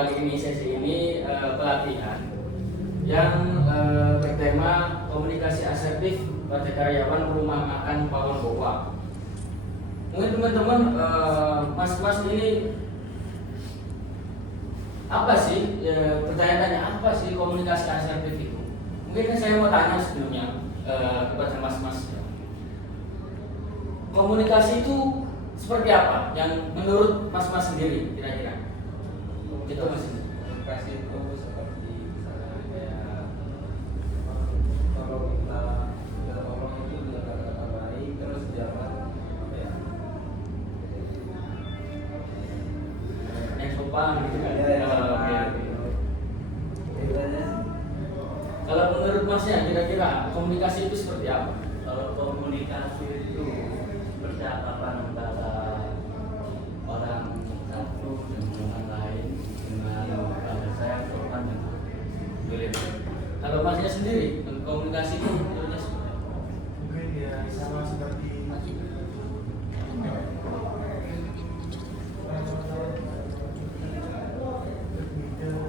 kali ini sesi ini pelatihan yang bertema komunikasi asertif pada karyawan rumah makan Pawon Boa. Mungkin teman-teman mas-mas ini apa sih bertanya-tanya apa sih komunikasi asertif itu? Mungkin saya mau tanya sebelumnya kepada mas-mas. Komunikasi itu seperti apa yang menurut mas-mas sendiri kira-kira? Itu mas. Komunikasi itu seperti misalnya kayak kalau kita ngomong itu dengan kata-kata baik, terus jangan apa ya? Yang sopan gitu kan? Kalau menurut masnya kira-kira komunikasi itu seperti apa? Kalau komunikasi itu percakapan antara orang satu dengan orang lain dengan bahasa yang sopan dan Boleh. Kalau masnya sendiri komunikasi itu menurutnya seperti apa? Mungkin ya sama seperti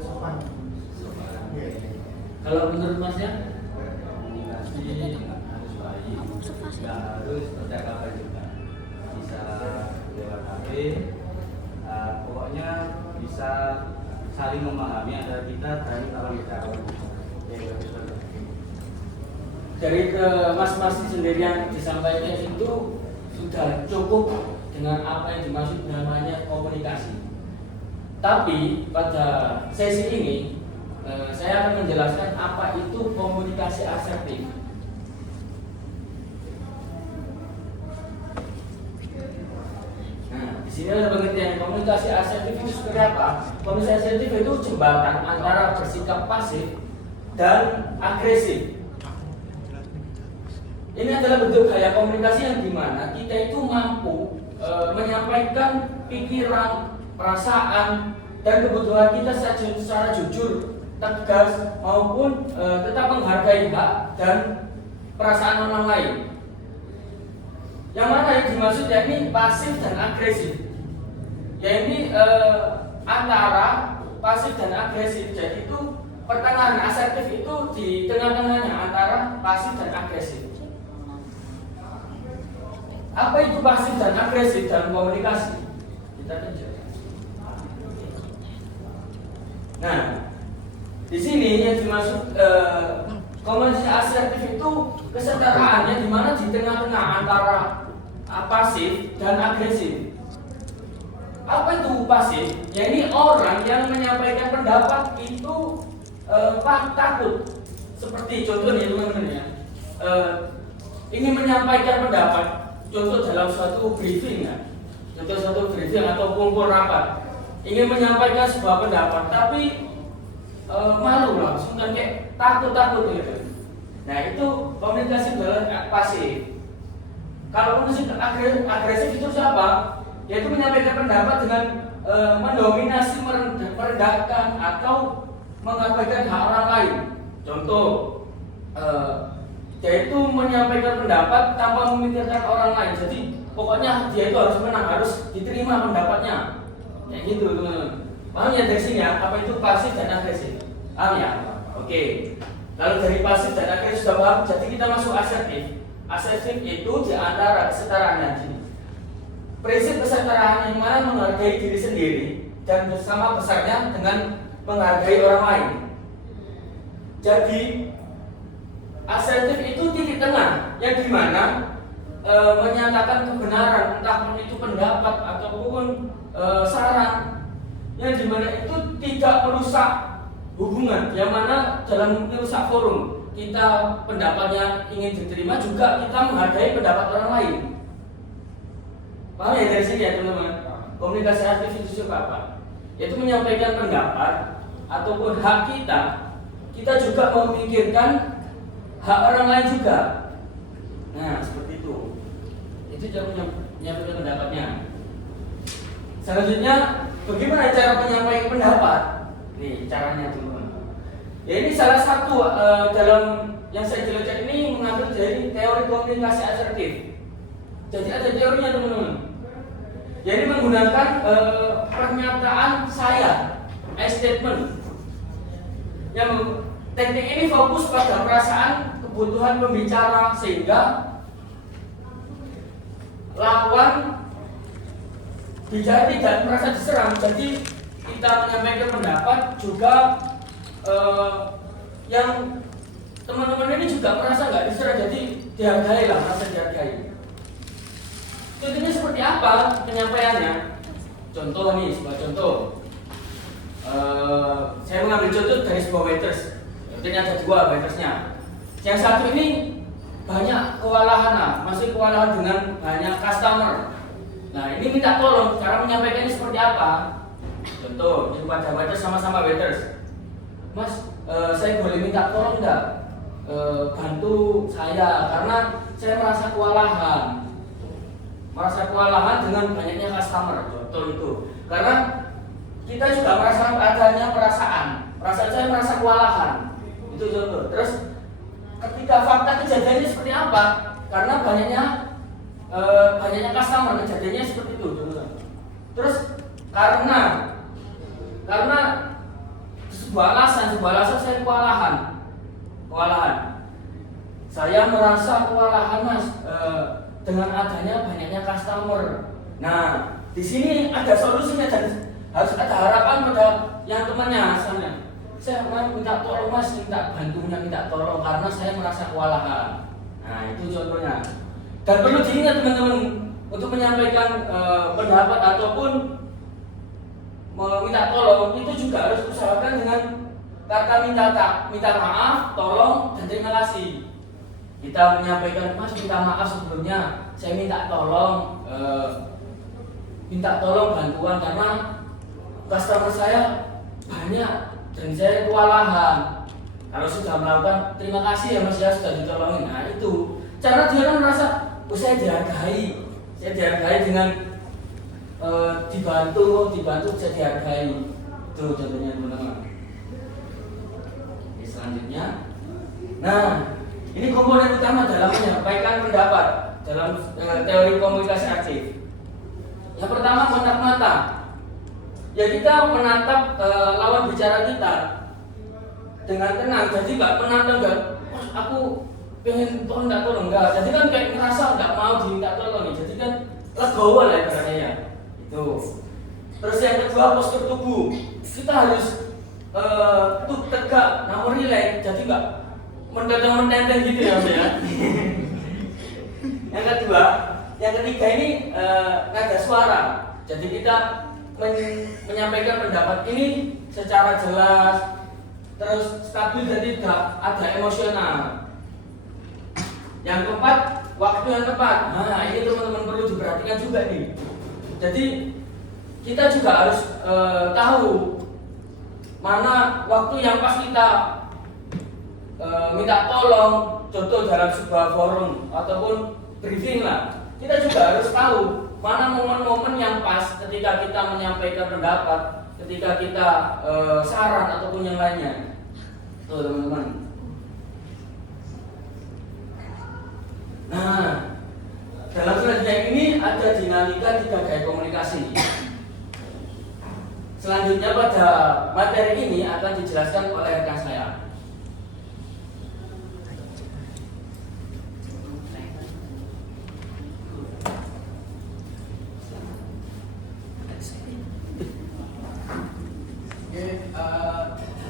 sopan. Ya. Kalau menurut masnya? komunikasi harus baik, nggak harus percakapan juga, bisa lewat HP, pokoknya bisa saling memahami antara kita dan lawan bicara. Dari ke mas-mas sendiri yang disampaikan itu sudah cukup dengan apa yang dimaksud namanya komunikasi. Tapi pada sesi ini saya akan menjelaskan apa itu komunikasi asertif. Nah, di sini ada pengertian komunikasi asertif itu seperti apa? Komunikasi asertif itu jembatan antara bersikap pasif dan agresif. Ini adalah bentuk gaya komunikasi yang dimana kita itu mampu menyampaikan pikiran, perasaan, dan kebutuhan kita secara jujur, tegas, maupun tetap menghargai hak dan perasaan orang lain. Yang mana yang dimaksud yakni pasif dan agresif. Yakni antara pasif dan agresif. Jadi itu pertengahan asertif itu di tengah-tengahnya antara pasif dan agresif. Apa itu pasif dan agresif dalam komunikasi? Kita tunjukkan. Nah, di sini yang dimaksud komunikasi asertif itu kesetaraannya di mana di tengah-tengah antara pasif dan agresif. Apa itu pasif? Ya ini orang yang menyampaikan pendapat itu takut. Seperti contohnya teman-teman ya, ingin menyampaikan pendapat. Contoh dalam suatu briefing ya, contoh suatu briefing atau kumpul rapat, ingin menyampaikan sebuah pendapat, tapi malu langsung kan kayak takut gitu. Nah itu komunikasi dalam pasif. Kalau komunikasi agresif itu siapa? Yaitu menyampaikan pendapat dengan mendominasi, merendahkan atau mengabaikan hak orang lain. Contoh, yaitu menyampaikan pendapat tanpa memikirkan orang lain. Jadi pokoknya dia itu harus menang, harus diterima pendapatnya. Kayak gitu teman-teman. Paham ya dari sini ya, apa itu pasif dan agresif? Paham ya? Oke. Kalau dari pasif dan agresif sudah paham, jadi kita masuk asertif. Asertif itu di antara kesetaraan nanti. Prinsip kesetaraan yang mana menghargai diri sendiri dan bersama besarnya dengan menghargai orang lain. Jadi asertif itu titik tengah yang dimana menyatakan kebenaran, entah itu pendapat ataupun saran, yang dimana itu tidak merusak hubungan, yang mana dalam merusak forum kita pendapatnya ingin diterima, juga kita menghargai pendapat orang lain. Paham ya dari sini ya teman-teman? Komunikasi aktif itu apa? Yaitu menyampaikan pendapat ataupun hak kita juga memikirkan hak orang lain juga. Nah seperti itu. Itu cara menyampaikan pendapatnya. Selanjutnya, bagaimana cara menyampaikan pendapat? Nih caranya teman-teman. Ya ini salah satu dalam yang saya jelaskan ini mengambil dari teori komunikasi asertif. Jadi ada teorinya teman-teman. Jadi menggunakan pernyataan saya, I statement. Yang teknik ini fokus pada perasaan kebutuhan pembicara sehingga lawan bicara tidak merasa diserang. Jadi kita menyampaikan pendapat juga yang teman-teman ini juga merasa nggak diserang, jadi dihargai lah, merasa dihargai. Contohnya seperti apa penyampaiannya? Contoh nih, sebuah contoh. Saya mengambil contoh dari sebuah waiters. Mungkin ada dua waitersnya. Yang satu ini banyak kewalahan, masih kewalahan dengan banyak customer. Nah ini minta tolong, cara menyampaikannya seperti apa? Contoh, ini pada waiters sama-sama waiters. Mas, saya boleh minta tolong nggak? Bantu saya karena saya merasa kewalahan dengan banyaknya customer. Contoh itu. Karena kita juga merasa adanya perasaan saya merasa kewalahan. Itu contoh. Terus ketika fakta kejadiannya seperti apa? Karena banyaknya customer, kejadiannya seperti itu. Terus karena sebuah alasan saya kewalahan. Saya merasa kewalahan Mas dengan adanya banyaknya customer. Nah, di sini ada solusinya dan harus ada harapan pada yang temannya. Saya minta tolong Mas, minta bantunya, minta tolong karena saya merasa kewalahan. Nah, itu contohnya. Dan perlu diingat teman-teman untuk menyampaikan pendapat ataupun meminta tolong itu juga harus usahakan dengan kata minta maaf, tolong, dan terima kasih. Kita menyampaikan, Mas minta maaf sebelumnya, saya minta tolong bantuan karena customer saya banyak dan saya kewalahan. Kalau sudah melakukan, terima kasih ya Mas ya sudah ditolongin. Nah itu cara dia kan merasa, saya dihargai dengan dibantu saya dihargai. Itu contohnya teman-teman. Selanjutnya, nah ini komponen utama dalam menyampaikan pendapat dalam teori komunikasi aktif. Yang pertama kontak mata. Ya kita menatap lawan bicara kita dengan tenang. Jadi nggak menatap Mas aku pengen tolong enggak. Jadi kan kayak ngerasa nggak mau diminta tolong. Jadi kan legowo lah ibaratnya ya. Itu. Terus yang kedua postur tubuh. Kita harus tegak namun rileks, jadi nggak mententeng gitu ya Mas ya. Yang ketiga ini nada suara. Jadi kita menyampaikan pendapat ini secara jelas, terus stabil dan tidak ada emosional. Yang keempat, waktu yang tepat. Nah ini teman-teman perlu diperhatikan juga nih. Jadi kita juga harus tahu mana waktu yang pas kita minta tolong, contoh dalam sebuah forum ataupun briefing lah. Kita juga harus tahu mana momen-momen yang pas ketika kita menyampaikan pendapat, ketika kita saran ataupun yang lainnya. Tuh teman-teman. Nah, dalam selanjutnya ini ada dinamika 3 gaya komunikasi. Selanjutnya pada materi ini akan dijelaskan oleh rekan saya. Oke,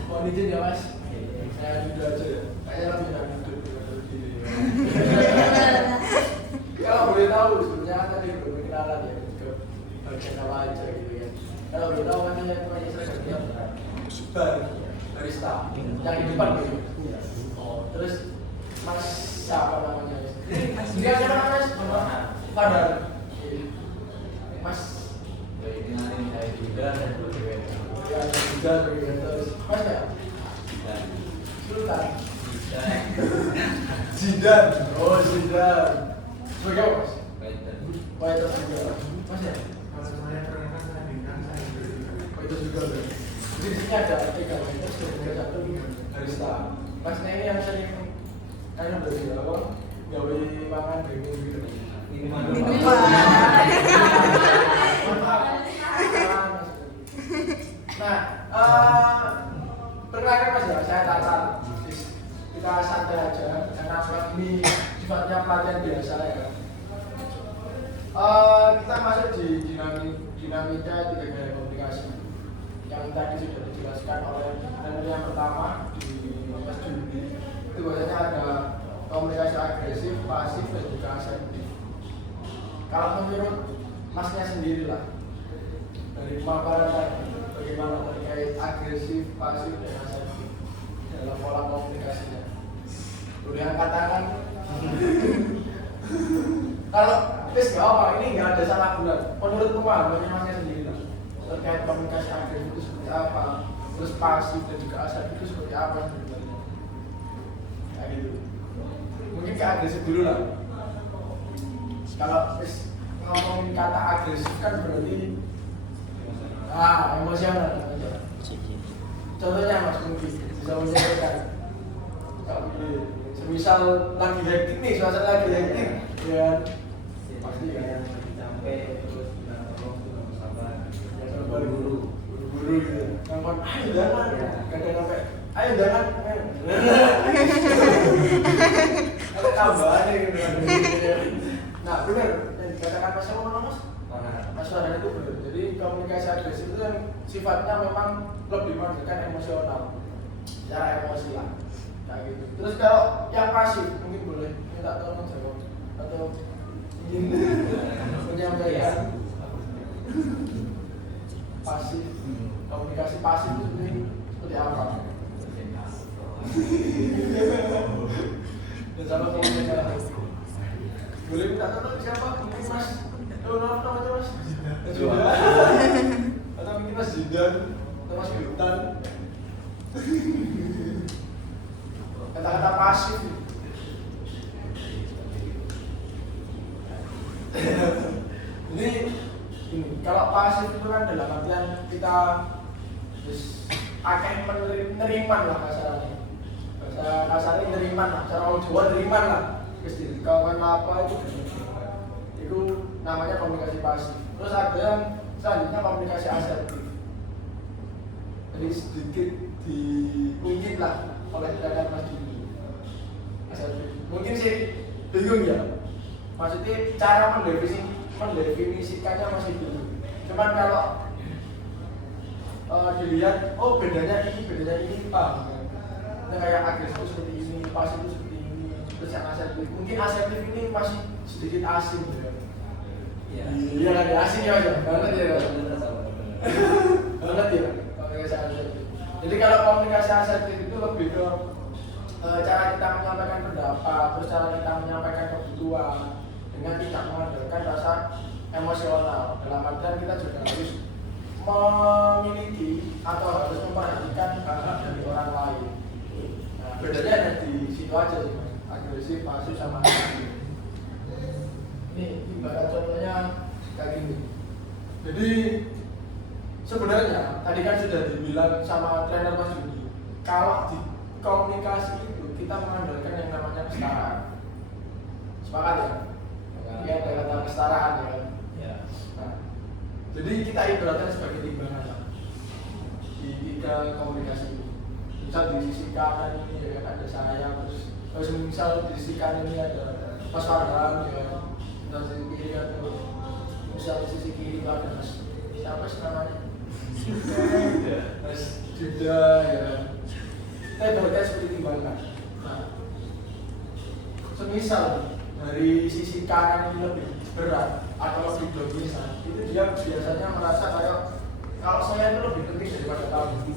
mohon izin ya Mas. Saya duduk aja ya. Kayaknya lebih enak duduk daripada berdiri. Kalau boleh tahu sebenarnya kan tadi belum kenalan ya, ke bagian apa aja gitu ya. Kalau boleh tahu kan saya kerja barista yang di depan gitu. Oh, terus Mas siapa namanya? Dia siapa namanya? Padahal Mas. Ini nanti saya juga dan boleh. Ya, juga terus Mas ya? Sultan. Zidan. Oh, Zidan. Sebagai apa, Mas? Waiter juga. Mas ya? Kalau saya pernah saya bintang saya Waiter juga. Jadi di sini ada 3 waiter dan 1 barista. Mas ini yang sering dari apa? Gawe pangan bingung gitu. Nah, cacat. Kita santai aja karena ini sifatnya pelatihan biasa ya kan. Kita masuk di dinamika 3 gaya komunikasi yang tadi sudah dijelaskan oleh trainer yang pertama di Mas Juni. Itu biasanya ada komunikasi agresif, pasif, dan juga asertif. Kalau menurut Masnya sendiri lah, dari pemaparan tadi, bagaimana terkait agresif, pasif, dan asertif dalam pola komunikasinya? Boleh angkat tangan. Kalau wis nggak apa, ini nggak ada salah benar. Menurut pemahamannya Masnya sendiri lah, terkait komunikasi agresif itu seperti apa, terus pasif dan juga asertif itu seperti apa sebenarnya? Kayak gitu. Mungkin ke agresif dulu lah. Kalau wis ngomongin kata agresif kan berarti emosional. Contohnya Mas mungkin bisa menjelaskan. Semisal lagi hektik nih, suasana lagi hektik, ya pasti kan sampai terus minta tolong dengan sabar. ya buru-buru gitu. Ngomong, ayo jangan, kadang sampai, ayo jangan, ada tambahannya gitu. Nah benar, yang dikatakan Mas siapa Mas? Mas Farhan itu benar. Jadi komunikasi agresif itu yang sifatnya memang lebih menggunakan emosional, secara emosi lah. Nah, gitu. Terus kalau yang pasif mungkin boleh minta tolong jawab atau ingin menyampaikan pasif, komunikasi pasif itu seperti apa? Dan sama komunikasi boleh minta tolong siapa? Mungkin Mas namanya Mas atau mungkin Mas Zidan atau Mas Biltan. Kata-kata pasif. Jadi ini kalau pasif itu kan dalam artian kita akan meneriman lah kasarnya. Bahasa kasarnya neriman lah, cara orang Jawa neriman lah. Terus kawan apa itu namanya komunikasi pasif. Terus ada yang selanjutnya komunikasi asertif. Jadi sedikit diungkit lah oleh trainer Mas Juni. Mungkin sih bingung ya, maksudnya cara mendefinisikannya masih bingung. Cuman kalau dilihat, oh bedanya ini paham kan? Nah, kayak agresif itu seperti ini, pasif itu seperti ini, terus yang asertif. Mungkin asertif ini masih sedikit asing ya. Iya kan ya, asing ya aja, banget ya. Banget ya, komunikasi asertif. Jadi kalau komunikasi asertif itu lebih ke cara kita menyampaikan pendapat, terus cara kita menyampaikan kebutuhan dengan tidak mengandalkan rasa emosional. Dalam artian kita juga harus memiliki atau harus memperhatikan hak-hak dari orang lain. Nah, bedanya ada di situ aja sih, agresif, pasif, sama asertif. Ini ibarat contohnya kayak gini. Jadi sebenarnya tadi kan sudah dibilang sama trainer Mas Juni, kalau di komunikasi itu kita mengandalkan yang namanya kesetaraan. Sepakat ya? Iya, ada kata kesetaraan ya. Nah, jadi kita ibaratkan sebagai timbangan lah di 3 komunikasi itu. Misal di sisi kanan ini ya ada saya, terus misal di sisi kanan ini ada Mas Farhan ya, dan sisi kiri ada misal di sisi kiri ada Mas siapa sih namanya? Mas Juda ya. Kita ibaratkan seperti timbangan. Nah, semisal dari sisi kanan ini lebih berat atau lebih dominan, itu dia biasanya merasa kayak kalau saya itu lebih penting daripada kamu.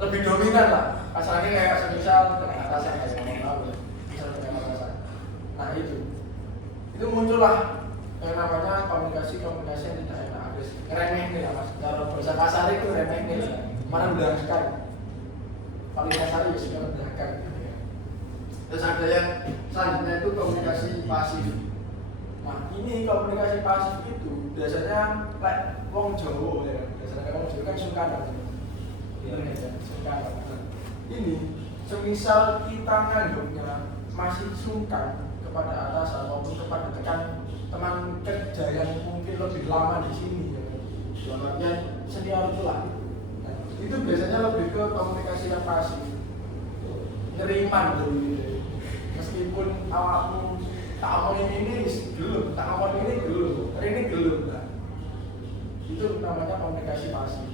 Lebih dominan lah. Kasarnya kayak semisal dengan atasan kayak kamu, misal dengan atasan. Nah itu muncullah yang namanya komunikasi yang tidak enak, agresif, remeh nih ya Mas. Kalau bahasa kasar itu remeh nih, mana udah sekali. Paling kasar ya sudah mendahakan gitu ya. Terus ada yang selanjutnya itu komunikasi pasif. Nah ini komunikasi pasif itu biasanya wong Jawa ya, biasanya wong Jawa kan sungkan sungkan. Ini semisal kita nganggapnya masih sungkan kepada atasan maupun kepada teman kerja yang mungkin lebih lama di sini ya. Dalam artian senior itu lah. itu biasanya lebih ke komunikasi yang pasif, nyeriman dulu. Meskipun awakmu tak omongin ini gelum, tak omongin ini gelum, ini gelum. Nah, itu namanya komunikasi pasif.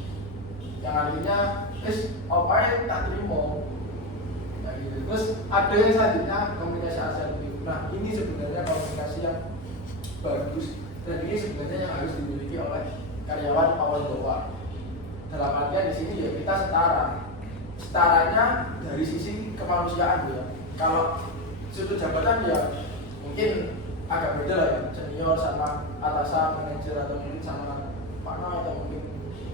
Yang artinya, apa yang tak terima. Nah, gitu. Terus ada yang selanjutnya komunikasi asertif. Nah, ini sebenarnya komunikasi yang bagus dan ini sebenarnya yang harus dimiliki oleh karyawan awal bawah. Dalam artian di sini ya kita setara. Setaranya dari sisi kemanusiaan ya. Kalau sudut jabatan ya mungkin agak beda lah ya. Senior sama atasan, manajer atau mungkin sama partner atau mungkin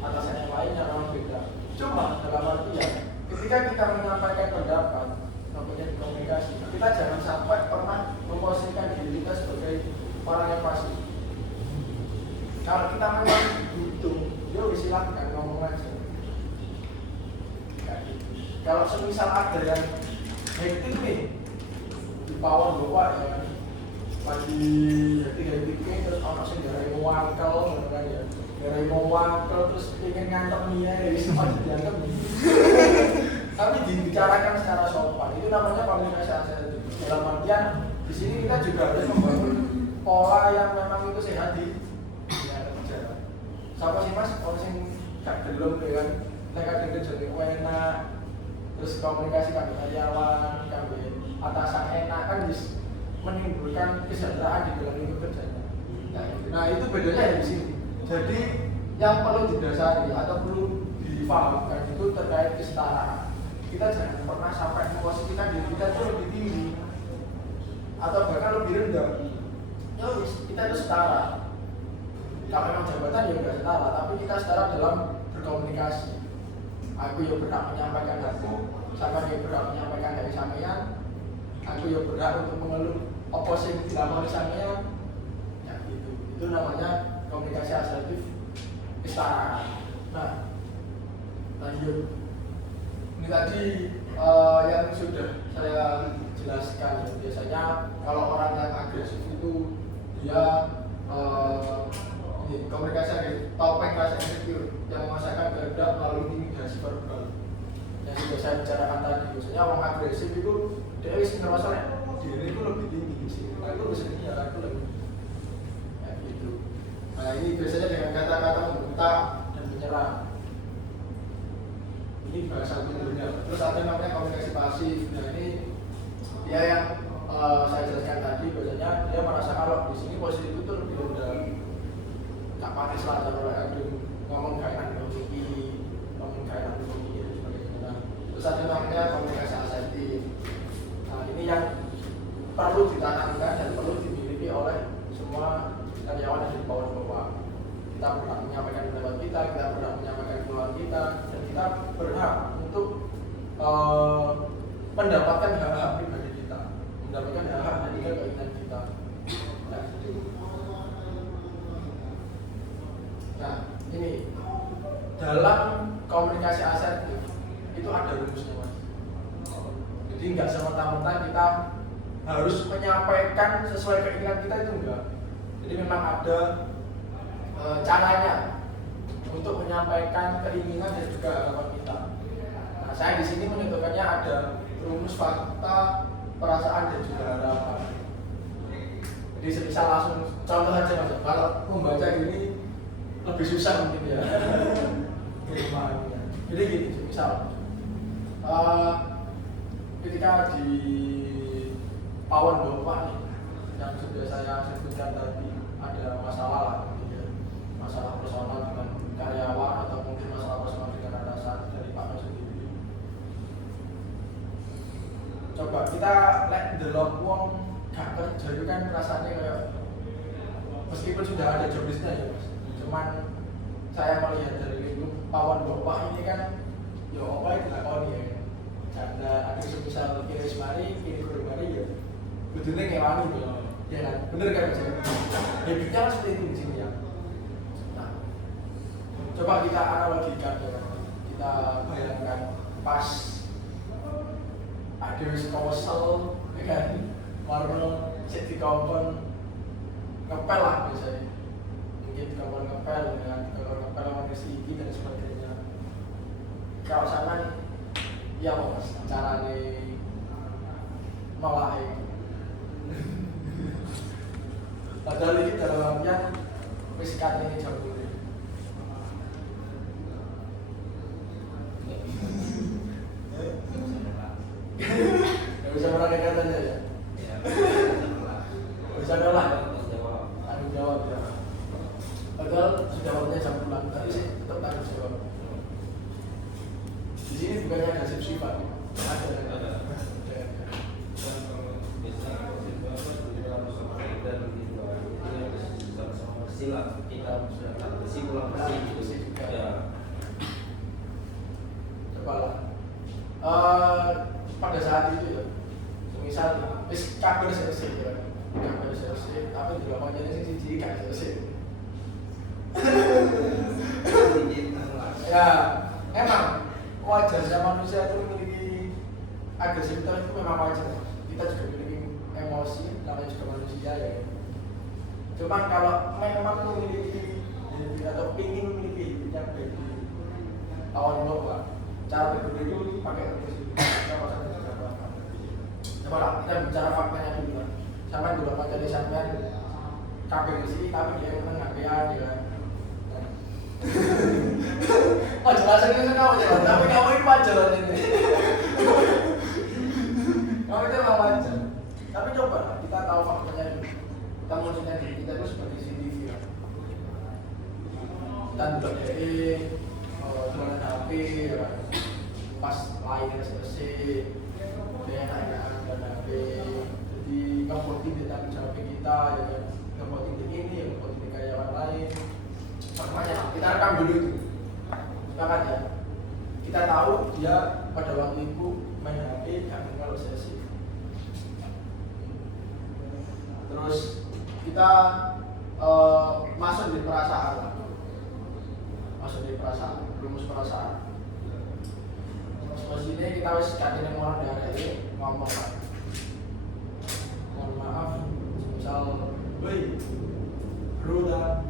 atasan yang lain yang memang beda. Cuma dalam artian ketika kita menyampaikan pendapat, mempunyai komunikasi, kita jangan sampai pernah memposisikan diri kita sebagai orang yang pasif. Kalau kita memang butuh, ya silakan ngomong aja. Kalau semisal ada yang hektik nih di power bapak ya, lagi hektik terus orang sih dari wangkel, kan ya, dari wangkel terus ingin ngantuk dia, ya semua dianggap. Tapi dibicarakan secara sopan, itu namanya komunikasi asertif. Dalam artian di sini kita juga harus membangun pola yang memang itu sehat di kerja. Siapa sih mas? Orang yang gak gelem dengan mereka dengan jadi enak, terus komunikasi dengan karyawan, dengan atasan enak kan bisa menimbulkan kesejahteraan di dalam lingkup kerjanya. Nah itu bedanya di sini. Jadi yang perlu didasari atau perlu difahamkan itu terkait kesetaraan. Kita jangan pernah sampai memposisikan diri kita itu lebih tinggi atau bahkan lebih rendah. Ya kita itu setara. Kalau memang jabatan ya tidak setara, tapi kita setara dalam berkomunikasi. Aku yang berhak menyampaikan aku, sama yang berhak menyampaikan dari sampean. Aku yang berhak untuk mengeluh apa sih yang dilakukan sampean. Ya gitu. Itu namanya komunikasi asertif kesetaraan. Nah, lanjut. Ini tadi yang sudah saya jelaskan. Biasanya kalau orang yang agresif itu dia komunikasi topeng rasa insecure yang merasakan kehendak melalui intimidasi verbal yang sudah saya bicarakan tadi. Biasanya orang agresif itu dia bisa ngerasa diri itu lebih tinggi sih. Aku bisa ya aku lebih kayak gitu. Nah ini biasanya dengan kata-kata membentak dan menyerang. Ini bahasa umumnya. Terus ada namanya komunikasi pasif. Nah ini dia yang saya jelaskan tadi. Biasanya dia merasa kalau di sini posisi itu tuh lebih rendah. Tak pakai selatan oleh ada ngomong gak enak ngomong gak enak dan sebagainya. Terus ada namanya komunikasi asertif. Nah ini yang perlu ditanamkan dan perlu dimiliki oleh semua karyawan yang di bawah. Kita berhak menyampaikan pendapat kita berhak menyampaikan keluhan kita, dan kita berhak untuk mendapatkan hak-hak pribadi kita, mendapatkan hak-hak dan juga keinginan kita. Nah, ini dalam komunikasi asertif itu ada rumusnya mas. Jadi nggak semata-mata kita harus menyampaikan sesuai keinginan kita, itu enggak. Jadi memang ada caranya untuk menyampaikan keinginan dan juga harapan kita. Nah, saya di sini menentukannya ada rumus fakta, perasaan dan juga harapan. Jadi semisal langsung contoh aja mas, kalau membaca gini lebih susah mungkin ya. Jadi gini, misal ketika di Pawon Bapak nih, yang sudah saya sebutkan tadi, ada masalah lah, ya. Masalah personal dengan karyawan atau mungkin masalah personal dengan atasan dari Pak sendiri. Coba kita delok wong gak kerja itu kan rasanya kayak meskipun sudah ada job listnya ya mas. Cuman saya melihat dari lingkup Pawon Bapak ini kan ya apa itu dilakoni ya. Karena ada semisal kiri semari, kiri mari ya betulnya ngewani ya kan, bener kan mas? Habitnya kan seperti itu di sini ya. Nah, coba kita analogikan ya, kita bayangkan pas ada kesel ya kan, warna cek di kompon ngepel lah biasanya, mungkin kompon ngepel ya, kalau ngepel sama kesiki dan sebagainya. kalau sampean iya kok mas carane nolak itu padahal ini dalam artian wis katene jauh nggak bisa orang katanya ya bisa nolak tanggung jawab ya padahal sudah waktunya jam pulang tapi sih tetap tanggung jawab di sini bukannya ada sifat ada sila kita sudah bersih pulang bersih gitu sih ya. Coba lah pada saat itu ya misal wis kabeh selesai ya kabeh selesai tapi di lapangan ini sih gak selesai ya emang wajarnya manusia itu memiliki agresivitas itu memang wajar kita juga memiliki emosi namanya juga manusia ya cuman kalau memang memiliki atau ingin memiliki hidup yang baik awal bahwa cara berbeda itu pakai emosi coba lah kita bicara faktanya dulu lah sampai dulu apa jadi sampean kabel di sini tapi dia memang ngapain ya oh jelasin itu kamu jalan tapi kamu ini pacaran ini kamu itu memang wajar tapi coba lah kita tahu faktanya dulu kita menunjukkan diri kita itu sebagai CCTV ya. Dan juga dari jualan HP ya. Pas lainnya selesai dia naik dan HP jadi ngepotin di tanggung jawab kita ya ngepotin di ini ya ngepotin di karyawan lain makanya kita rekam dulu itu sepakat ya kita tahu dia pada waktu itu main HP dan kalau sesi terus kita masuk di perasaan lah masuk di perasaan rumus perasaan terus ini kita harus katanya orang dari ngomong lah mohon maaf misal woi bro dah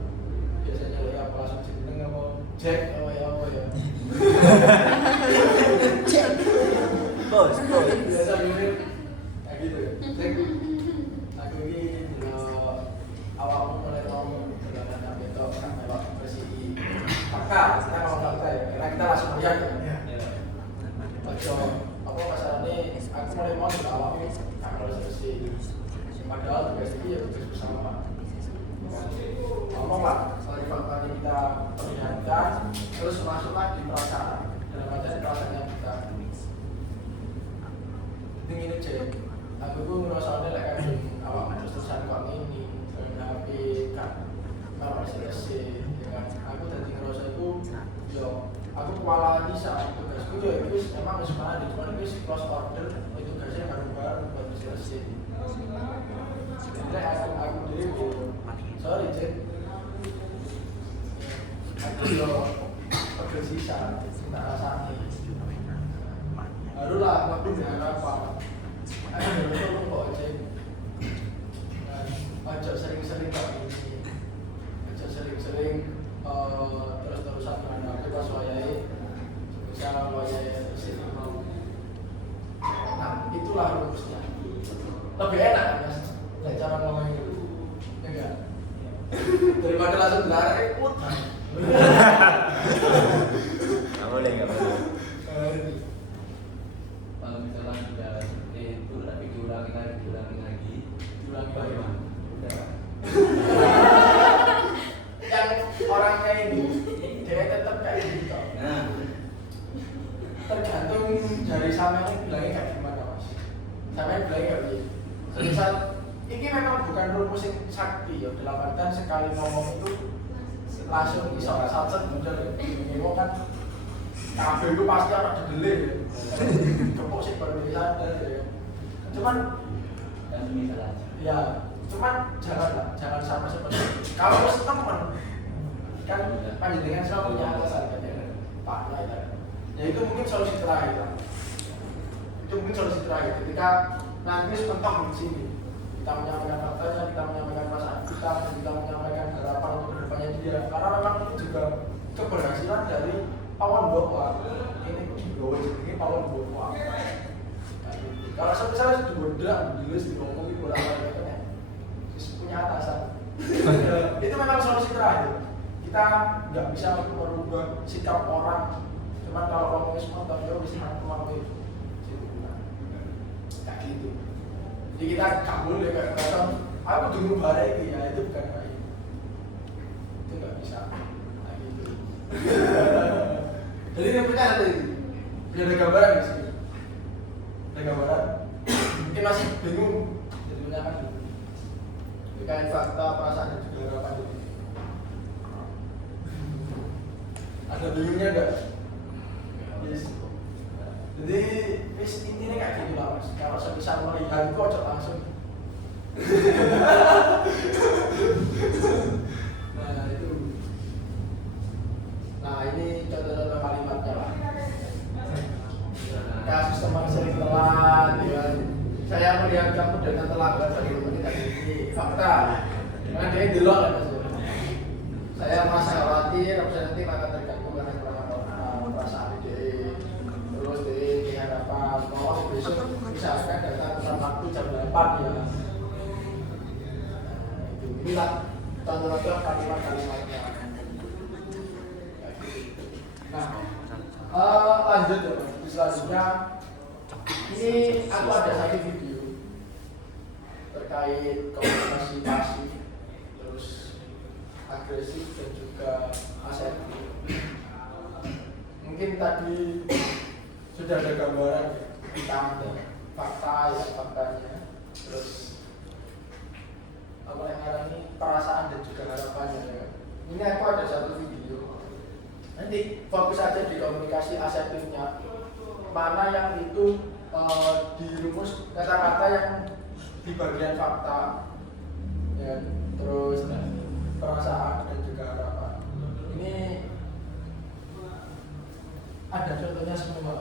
biasanya lo ya apa langsung cerita apa Jack oh ya apa ya bos biasa mirip kayak gitu ya Jack aku ini awalmu mulai ngomong dengan tapi itu kan lewat bersih maka kita mau fakta ya karena kita langsung lihat ya Ojo, apa masalahnya aku mulai mau juga awalnya kalau selesai padahal tugas ini ya tugas bersama ngomong lah soal faktanya kita perlihatkan terus masuklah di perasaan dalam artian perasaannya kita ingin aja aku tuh ngerasainnya kayak awal terusan kok ini HP kan kalau selesai dengan aku tadi ngerasa itu yo aku kewalahan bisa tugasku ya itu emang sebenarnya di cuma itu close order itu tugasnya baru-baru baru selesai jadi aku diri sorry Jack aku yo order sisa tak rasanya barulah aku dengan apa ayo tolong kok Jack ojo sering-sering kayak ini ojo sering-sering terus-terusan dengan HP pas wayai bisa wayai sini mau nah itulah rumusnya lebih enak kan mas dan cara ngomong itu ya enggak daripada langsung dilarang ikut nggak boleh Kalau misalkan sudah seperti itu tapi diulangi lagi bagaimana? yang orang kayak ini dia tetap kayak gitu Nah, tergantung dari sampean bilangnya kayak gimana mas sampean bilangnya kayak begini misal ini memang bukan rumus yang sakti ya dalam artian sekali ngomong itu langsung bisa satset muncul ya ini kan kabel itu pasti ada degele ya kepok sih baru bisa sadar ya cuman dan semisal aja. ya cuman jangan sama seperti itu kalau teman kan panjenengan selalu punya alasan kan ya Pak Lai ya itu mungkin solusi terakhir itu mungkin solusi terakhir ketika nanti mentok di sini kita menyampaikan faktanya kita menyampaikan perasaan kita menyampaikan harapan untuk kedepannya dia karena memang itu juga keberhasilan dari Pawon bahwa ini digawe jenenge pawon boko. Kalau misalnya dibodak, dilus, diomong itu orang lain punya atasan. Itu memang solusi terakhir. Kita nggak bisa merubah sikap orang. Cuman kalau ngomongnya spontan ya bisa ngomong itu. Kayak gitu. Jadi kita nggak boleh kayak kata, aku dulu bara ini ya itu bukan kayak gitu. Itu nggak bisa kayak gitu. Jadi ini punya ada ini. Punya ada gambaran di sini. Ada gambaran. Mungkin masih bingung. Jadi punya kan dulu. Dikain fakta, perasaan dan juga harapan itu. Ada bingungnya enggak? Yes. Jadi intinya kayak gitu lah mas. Kalau sebisa melihat itu ojo langsung. Nah itu. Nah ini contoh-contoh kalimatnya lah. Kasus teman sering telat, ya. Saya melihat kamu dengan telat dari menit ini fakta. Karena dia dulu kan mas. Saya merasa khawatir, nanti akan terganggu karena perasaan dia. Terus dia harapan bahwa besok misalkan datang bersama waktu jam 8 ya. Inilah contoh-contoh kalimat-kalimatnya. Nah, lanjut ya mas. Selanjutnya ini aku ada satu video terkait komunikasi pasif, terus agresif dan juga asertif. Mungkin tadi sudah ada gambaran tentang fakta ya faktanya, terus apa yang ini perasaan dan juga harapannya ya. Ini aku ada satu video. Nanti fokus aja di komunikasi asertifnya. Mana yang itu dirumus kata-kata yang di bagian fakta ya, terus perasaan dan juga harapan. Ini ada contohnya semua.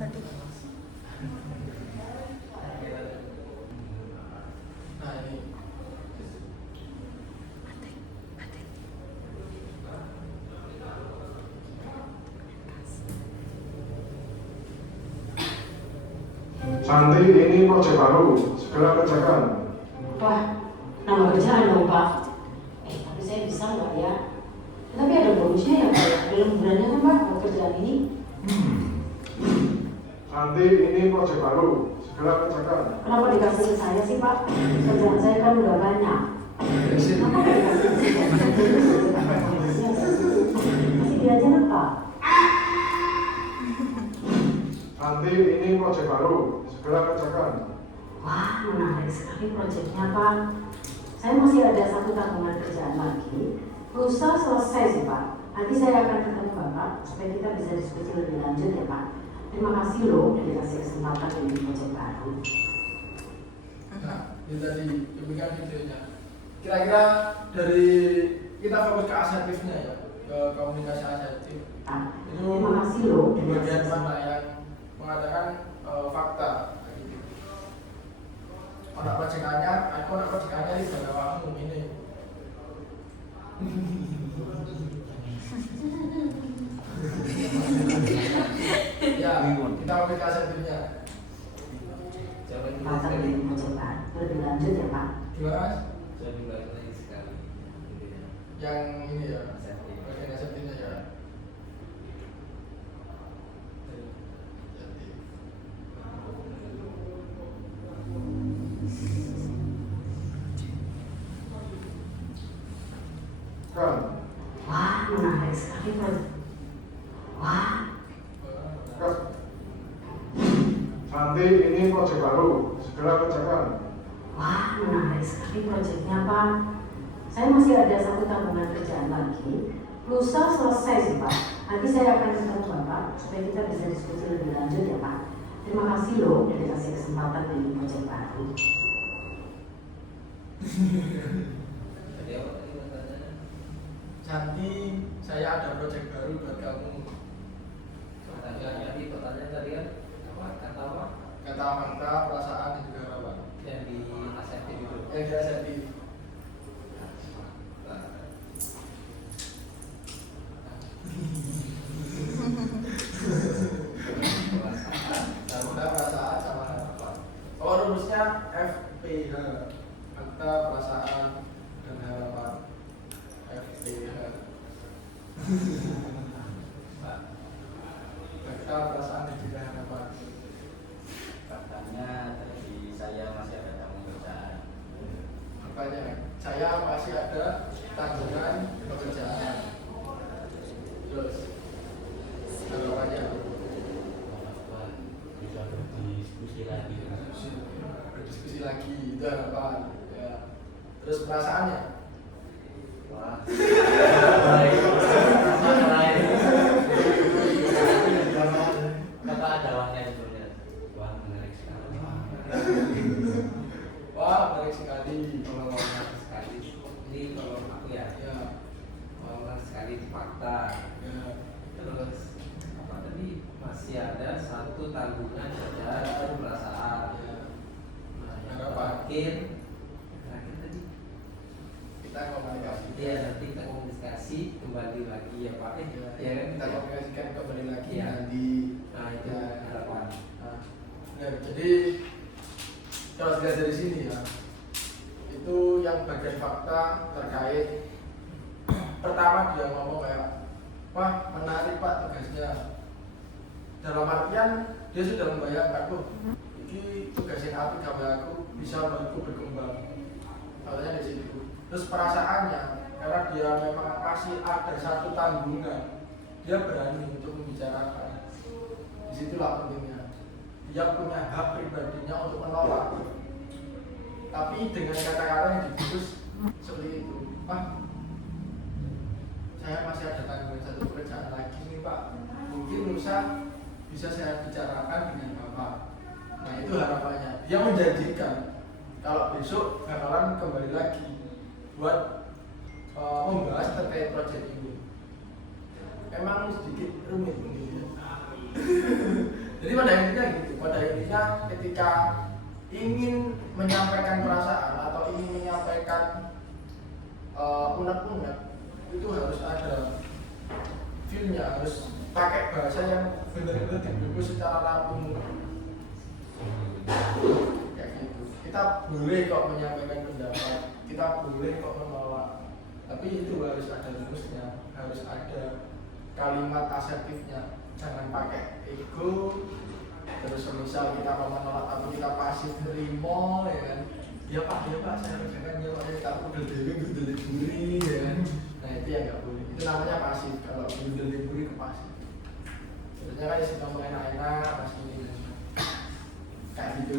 Nah ini Santi, ini proyek baru, segera kerjakan. Wah, nambah kerjaan dong Pak. Tapi saya bisa nggak ya? Tapi ada bonusnya ya Pak, ada lemburannya kan Pak buat kerjaan ini. Santi, ini proyek baru, segera kerjakan. Kenapa dikasih ke saya sih Pak? Kerjaan saya kan udah banyak. Kenapa nggak dikasih ke saya? Masih diajarin Pak. Santi, ini proyek baru, segera kerjakan. Wah, menarik sekali proyeknya Pak. Saya masih ada satu tabungan kerjaan lagi. Lusa selesai sih Pak. Nanti saya akan ketemu Bapak supaya kita bisa diskusi lebih lanjut ya Pak. Terima kasih loh udah dikasih kesempatan di proyek baru. nah, ini tadi demikian videonya. Kira-kira dari kita fokus ke asertifnya ya, ke komunikasi asertif. Nah, Itu terima kasih loh di udah bagian dikasih mana yang mengatakan fakta. Anak proyekannya, aku anak proyekannya ini sudah kamu ini. Ya, kita ambil asertifnya. Jangan Pak dari proyek baru lebih lanjut ya Pak. Gimana mas? Saya diulangi lagi sekali. Yang ini ya, Asertif. bagian asertifnya ya. Kan, Wah, menarik sekali proyek. Wah, kan. Santi, ini proyek baru, segera kerjakan. wah menarik sekali proyeknya Pak. Saya masih ada satu tabungan kerjaan lagi. lusa selesai sih Pak. Nanti saya akan ketemu Bapak supaya kita bisa diskusi lebih lanjut ya Pak. Terima kasih loh udah dikasih kesempatan di proyek baru. Jadi apa tadi pertanyaannya? Santi, saya ada proyek baru buat kamu. Tadi pertanyaan tadi kan apa? Kata apa? Kata fakta, perasaan dan juga harapan. Yang di aseptif itu. Yang dirasati. Fakta, perasaan sama harapan. Oh, rumusnya FPH. Fakta, perasaan dan harapan. FPH. Fakta, perasaan dan juga harapan. Faktanya tadi saya masih ada tanggung kerjaan. Makanya saya masih ada tanggungan pekerjaan. Terus harapannya Bisa berdiskusi lagi. berdiskusi lagi, itu harapan ya. Terus perasaannya Wah. Bapak ada waknya sebelumnya. Wah, menarik sekali. wah menarik sekali. Kalau menarik sekali, ini kalau aku ya, Ya, menarik sekali di fakta. ya. Terus apa tadi? Masih ada satu tanggungan kerja dan perasaan. Nah, yang Harapan. terakhir tadi Kita komunikasi. dia nanti kita komunikasi kembali lagi ya Pak. Ya, kita komunikasikan kembali lagi Ya. nanti. Nah itu harapan. Nah, benar. Jadi kalau dilihat dari sini ya, itu yang bagian fakta terkait pertama dia ngomong kayak, wah menarik Pak tugasnya. Dalam artian dia sudah membayangkan, loh, ini tugas yang apik gawe aku bisa membantu berkembang. Katanya di situ. Terus perasaannya, karena dia memang masih ada satu tanggungan, dia berani untuk membicarakan. Disitulah pentingnya. Dia punya hak pribadinya untuk menolak. Tapi dengan kata-kata yang dibungkus seperti itu, Pak, saya masih ada tanggungan satu pekerjaan lagi nih Pak. Mungkin lusa bisa saya bicarakan dengan Bapak. Nah itu harapannya. Dia menjanjikan kalau besok bakalan kembali lagi buat membahas terkait proyek ini. Emang sedikit rumit mungkin ya. Jadi pada intinya gitu. Pada intinya ketika ingin menyampaikan perasaan atau ingin menyampaikan unek-unek itu harus ada feel-nya, harus pakai bahasa yang benar-benar dibungkus secara rampung. Kayak gitu. Kita boleh kok menyampaikan pendapat, kita boleh kok menolak, tapi itu harus ada rumusnya, harus ada kalimat asertifnya. Jangan pakai ego. Terus misal kita mau menolak tapi kita pasif nerimo ya kan. Ya Pak, saya kerjakan ya Pak, kita udah dewe gudel liburi ya kan. Nah itu yang nggak boleh. Itu namanya pasif. Kalau gudel liburi ke pasif. Sebenarnya kan sudah mau enak-enak pasti kayak gitu.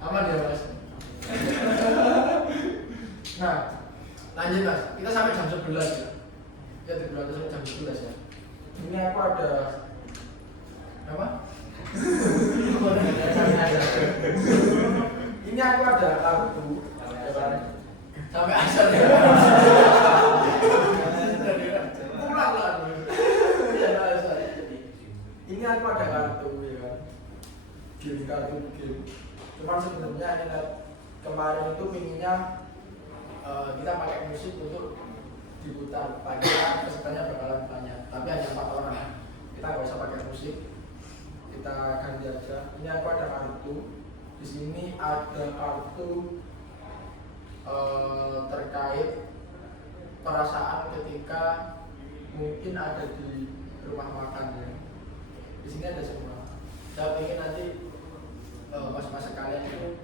Aman ya Mas. Nah lanjut Mas, kita sampai jam 11 ya. Ya di bulan sampai jam 11 ya. Ini aku ada apa? Ini aku ada kartu sampai asal ya. Pulang lah. Ini aku ada kartu ya kan. Kartu game. Cuman sebenarnya ini kemarin itu pinginnya kita pakai musik untuk diputar. Tanya pesertanya bakalan tanya, tapi hanya 4 orang. Kita nggak usah pakai musik. Kita ganti aja. Ini aku ada kartu. Di sini ada kartu terkait perasaan ketika mungkin ada di rumah makan ya. Di sini ada semua. Saya ingin nanti mas-mas sekalian itu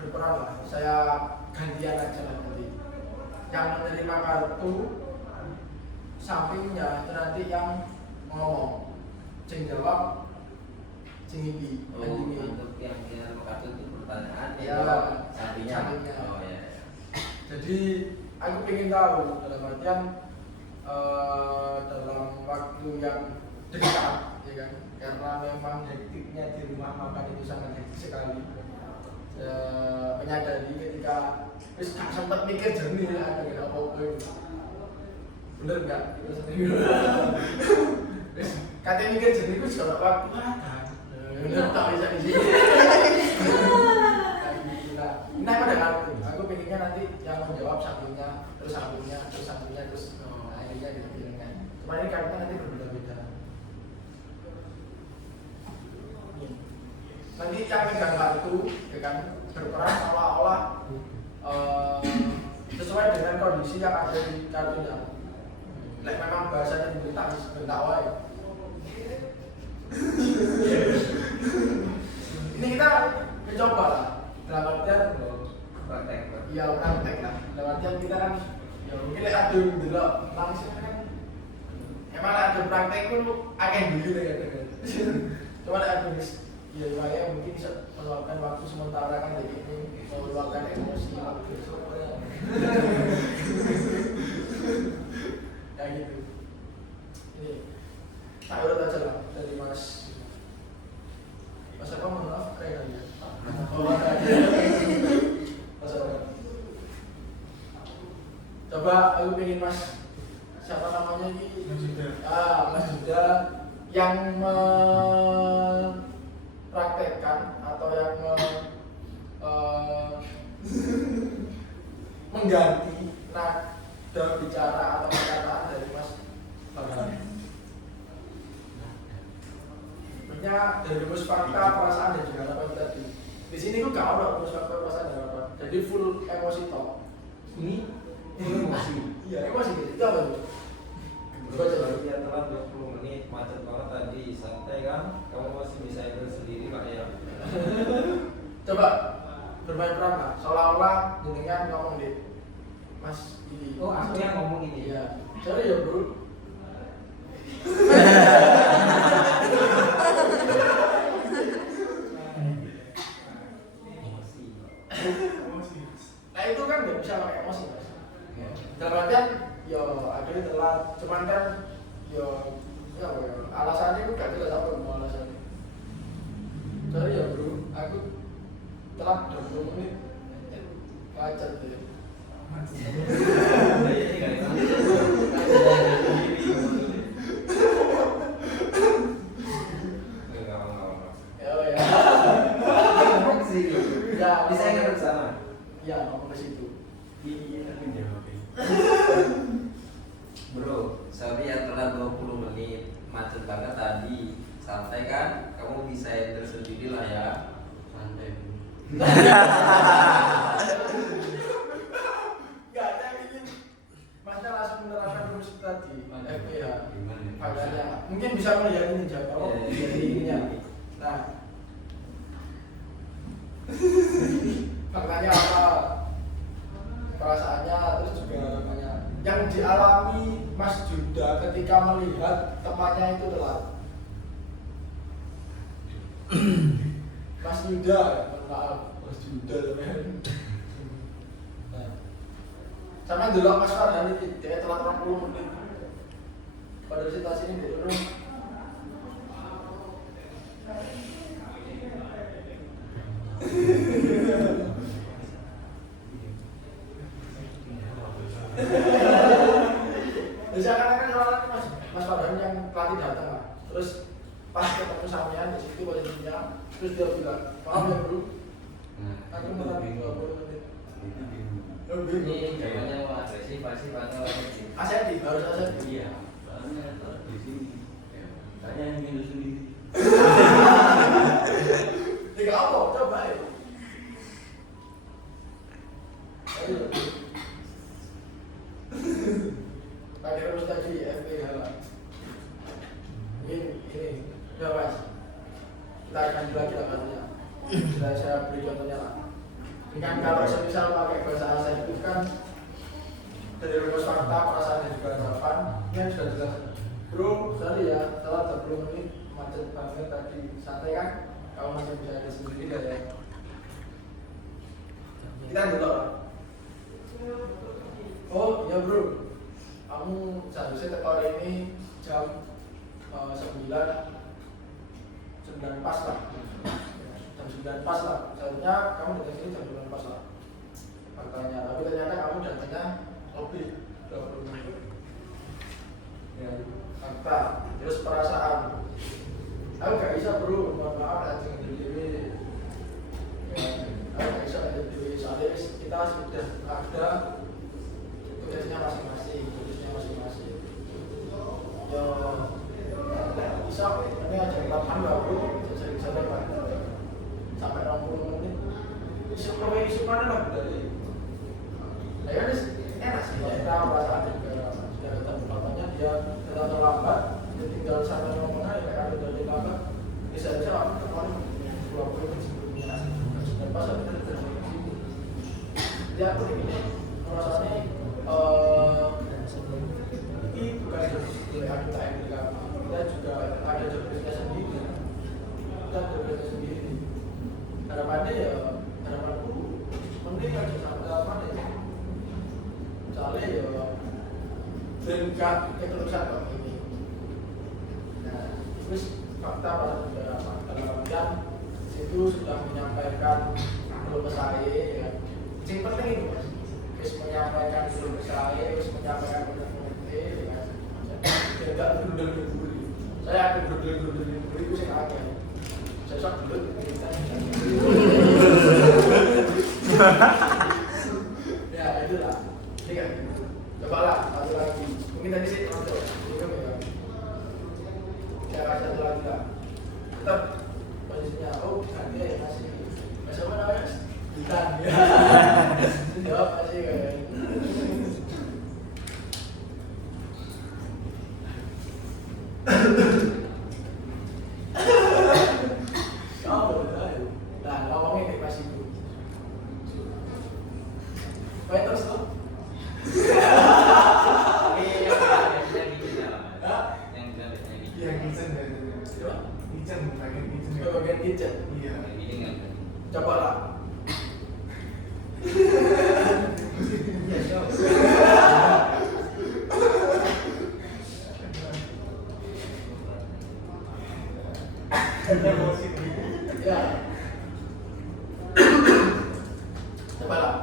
berperan lah. Saya gantian aja nanti. Yang menerima kartu sampingnya itu nanti yang ngomong. Cing jawab, cing iki. Untuk yang kartu itu pertanyaan Ya, sampingnya. sampingnya. Oh ya. Jadi aku pengen tahu dalam artian dalam waktu yang dekat, ya kan? Karena memang hektiknya di rumah makan itu sangat hektik sekali. Menyadari ketika terus gak sempat mikir jernih lah ada kena apa-apa. Bener nggak? Terus katanya mikir jernih itu juga waktu makan. Bener tak bisa di sini. Nah, pada kartu, aku pengennya nanti yang menjawab satunya, terus satunya, terus akhirnya gitu kan. Cuma ini kartunya nanti berbeda-beda. Nanti yang megang kartu, ya kan, berperan seolah-olah sesuai dengan kondisi yang ada di kartunya. Lek memang bahasanya dibentak wae. Ini kita mencoba lah. Dalam artian praktek lah. Dalam artian kita kan ya mungkin ada dulu langsung kan emang ada praktek pun akan dulu ya kan. Cuma ada ya saya mungkin bisa meluangkan waktu sementara kan jadi ini meluangkan emosi waktu kayak gitu. Ini saya urut aja lah dari Mas apa maaf kayak gitu. Coba aku pengen Mas siapa namanya ini? Mas Yuda. Mas Yuda yang mempraktekkan atau yang mengganti nada bicara atau perkataan dari Mas Bambang. Dari rumus fakta, perasaan dan juga apa tadi. Di sini kok gak ada rumus fakta, perasaan dan apa. Jadi full emosi talk. Ini emosi. Iya, emosi gitu. Itu apa tuh? Ya telat 20 menit, macet banget tadi, santai kan? Kamu masih bisa itu sendiri lah ya. Coba bermain peran lah, seolah-olah jenengan ngomong deh, Mas ini. Oh, aku yang ngomong ini. Iya. Sorry ya bro. Nah itu kan nggak bisa pakai emosi Mas. Dalam artian, yo akhirnya telat, cuman kan yo ya alasannya itu gak jelas apa mau alasannya. Sorry ya bro, aku telat 20 menit macet deh. Ya, Bisa ingat bersama. Ya, ngomong ke situ. Iya, tapi jawab. Bro, sorry ya telat 20 menit, macet banget tadi. Santai kan? Kamu bisa handle sendiri lah ya. Santai. Enggak ada bikin Masnya langsung menerapkan rumus tadi FPH. Makanya mungkin bisa melihat ini jawab jadi ininya. Nah, faktanya apa? Perasaannya terus juga namanya yang dialami Mas Yuda ketika melihat temannya itu telat. Mas Yuda, maaf, Mas Yuda teman. Nah, sama dulu Mas Farhan ini dia telat 20 menit. Pada situasi ini dulu. Bisa kan Mas Farhan yang pelatih datang lah. Terus pas ketemu sampean di situ posisinya, terus dia bilang, "Maaf ya bro, aku telat 20 menit." Ini jawabannya mau agresif, pasif atau agresif? Aseti, harus aseti. Iya, soalnya kalau di sini, saya yang minum sendiri. Tiga apa? Coba ya. Ayo. Pakai rumus tadi FPH lah. Ini, udah Mas. Kita akan lagi lah katanya. Sudah saya beri contohnya lah. Ini kan kalau semisal pakai bahasa asing itu kan dari rumus fakta, perasaan dan juga harapan, ini kan sudah jelas. Bro, sorry ya, telat 20 menit, macet banget tadi. Santai kan? Kamu masih bisa ada sendiri gak ya? Kita dulu. Oh iya bro, kamu seharusnya tekor ini jam 9 pas lah. Jam 9 pas lah. Seharusnya kamu datang sini jam 9 pas lah. Makanya, tapi ternyata kamu datangnya lebih 20 menit. Ya, fakta. Terus perasaan. Aku gak bisa bro, mohon maaf anjing diri. Ya, aku gak bisa anjing diri. Soalnya kita sudah ada tugasnya masing-masing. Ya, bisa. Ini aja 4 lah bro. Sering-sering lah. Sampai 60 menit. Isu mana lah dari. Nah, ya enak sih. Kita perasaan juga sudah ketemu papanya dia datang terlambat. Dia tinggal sampai ngomongnya ya kalau udah terlambat. Bisa aku kemarin 20 menit sebelumnya. Dan pas aku terjadi di sini. Jadi aku ini merasanya ini bukan dari anggota MDK. Kita juga ada jobdesknya sendiri. Kita ada jobdesknya sendiri. Harapannya ya harapanku mending aja sama deh. Soalnya ya berkat ketulusan kok ini. Nah, terus fakta pada beberapa dalam artian situ sudah menyampaikan belum saya ya. Yang penting itu mas, terus menyampaikan belum saya, terus menyampaikan komite, ya. Tidak berundang-undang. Saya akan berundang-undang itu saya agak. Saya dulu ya itulah. Ini kan. Cobalah satu lagi. Mungkin tadi saya contoh. Saya kasih satu lagi lah. Tetap posisinya. Oh, kan dia masih. Masih apa namanya? Bukan. Jawab masih kayak. Nah, ngomongin kayak pas itu. Baik terus tuh. Yang kitchen dari kitchen, bagian kitchen. Ke bagian kitchen. Iya. Coba lah. Ya. Coba lah.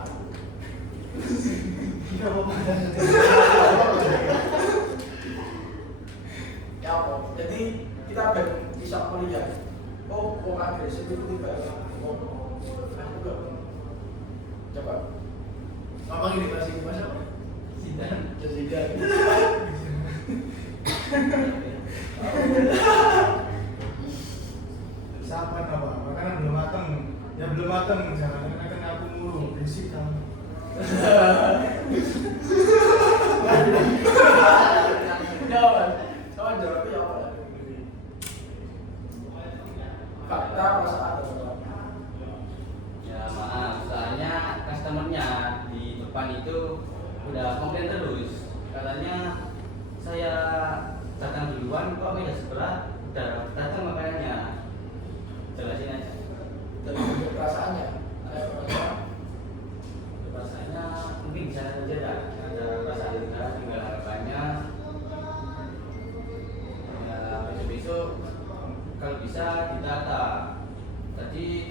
Ya apa? Jadi kita bisa melihat. Oh, agresif itu tiba. Coba. Ngomong ini masih masa apa? Zidan. Siapa tahu makanan belum matang. Ya belum matang, jangan kan aku mulu berisik kamu. Jawab. Kawan jawabnya apa? Fakta perasaan atau Ya maaf, soalnya customernya di depan itu udah komplain terus. Katanya saya datang duluan, kok beda sebelah udah datang makanannya. Jelasin aja. dari perasaannya. Perasaannya mungkin bisa saja ada perasaan juga, tinggal harapannya ya besok-besok kalau bisa ditata. Tadi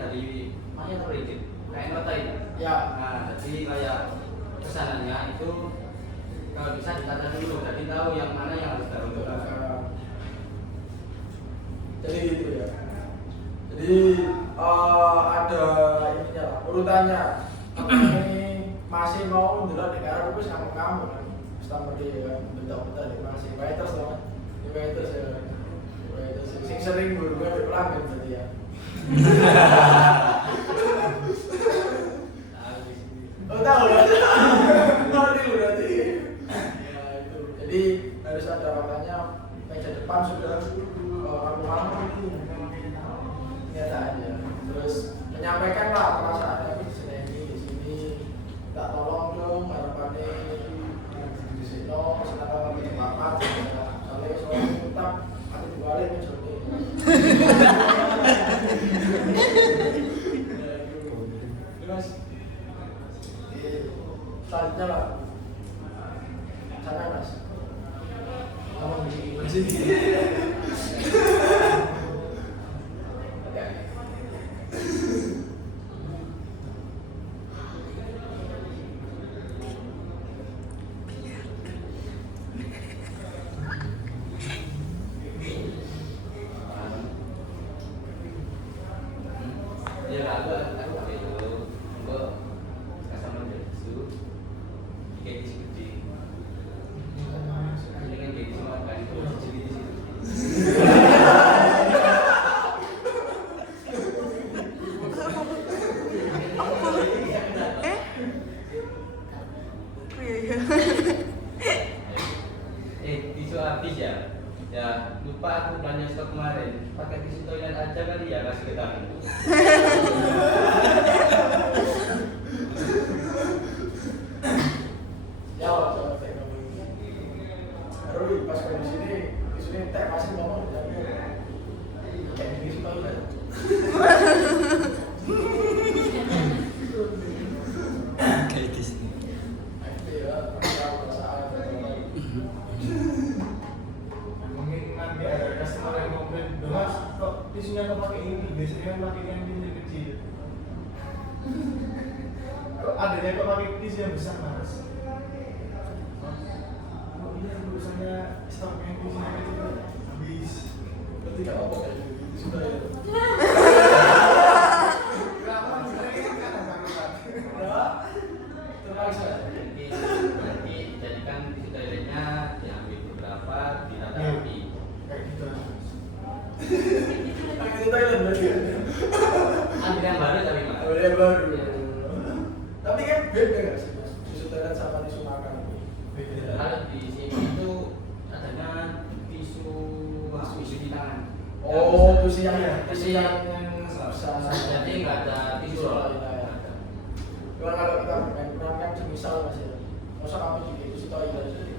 makanya terperinci kayak nota itu. Ya. Nah, jadi kayak kesananya itu kalau bisa ditata dulu, jadi tahu yang mana yang harus dilakukan. Jadi gitu ya. Jadi ada ininya lah, urutannya. Ini masih mau ndelok negara itu sama kamu kan. Customer dia bentuk-bentuk di masih waiters loh. Di waiters ya. Waiters sing sering berhubungan dengan pelanggan berarti ya. Oh tahu ya. Ngerti lu berarti. Ya itu. Jadi harus ada makanya meja depan sudah kamu ini nyata aja. Terus menyampaikan lah perasaannya di sini tak tolong dong harapannya di sini silakan kami selamat soalnya tetap aku dibalik misalnya Ya aku itu enggak customer itu kayak gede. Ini kan jadi semua kan itu jadi di situ. Tisu habis ya. Ya lupa aku belanja stok kemarin. Pakai tisu toilet aja kali ya kasih ke tangan. Ya, coba teknologi. Baru pas di sini teh masih ngomong kayak gini sih tahu kan? Kayak di sini. Mungkin nanti ada customer yang komplain, Mas, kok tisunya kok pakai ini? Biasanya kan pakai yang tisu kecil. Kok adanya kok pakai tisu yang besar, Mas? Oh iya, urusannya stok yang tisunya kecil habis. Berarti nggak apa kayak gitu sudah ya. Terpaksa. Nanti jadikan tisu toiletnya diambil beberapa ditata rapi. Kayak gitu. Pakai di toilet berarti ya. Ambil yang baru tapi mas. Oh, yang baru. Tapi kan beda nggak sih mas? Tisu toilet sama tisu makan. Beda. Kalau di sini itu adanya tisu cuci tangan. Oh, tisu yang Tisu yang besar. jadi nggak ada tisu roll. Cuma kalau kita main peran kan semisal mas ya. Masa kamu juga tisu toilet sih?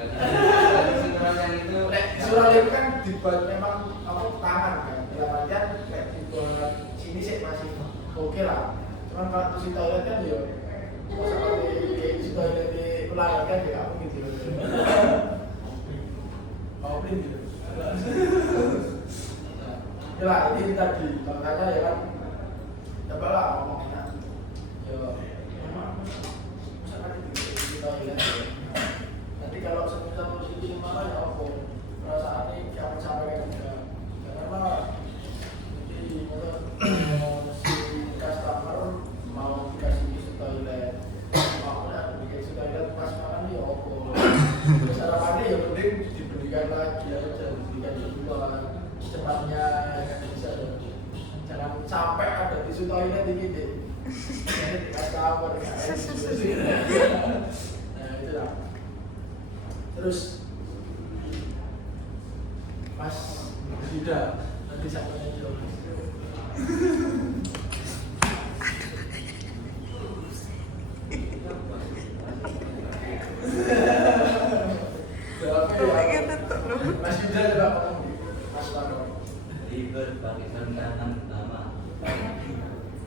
Tisu roll yang itu. Tisu roll itu kan dibuat memang apa tangan kan. Dalam artian kayak dibuat sini sih masih oke lah. Cuman kalau tisu toilet kan ya masa kalau di tisu toilet di ulangan kan ya kamu gitu. Mau print gitu. Ya lah ini tadi makanya ya kan cobalah ngomongnya ya memang misalkan di toilet ya. Nanti kalau semisal posisi malah ya apa perasaannya jangan sampai kayak gitu karena jadi si customer mau dikasih tisu toilet mau ya dikasih toilet pas makan ya apa sarapannya ya penting diberikan lagi aja diberikan duluan secepatnya bisa jangan sampai ada tisu toilet di gede dikasih kabar nah itu lah terus Mas Yuda nanti siapa yang jawab Mas Yuda juga ngomong Mas Lano Ribet pakai tangan pertama.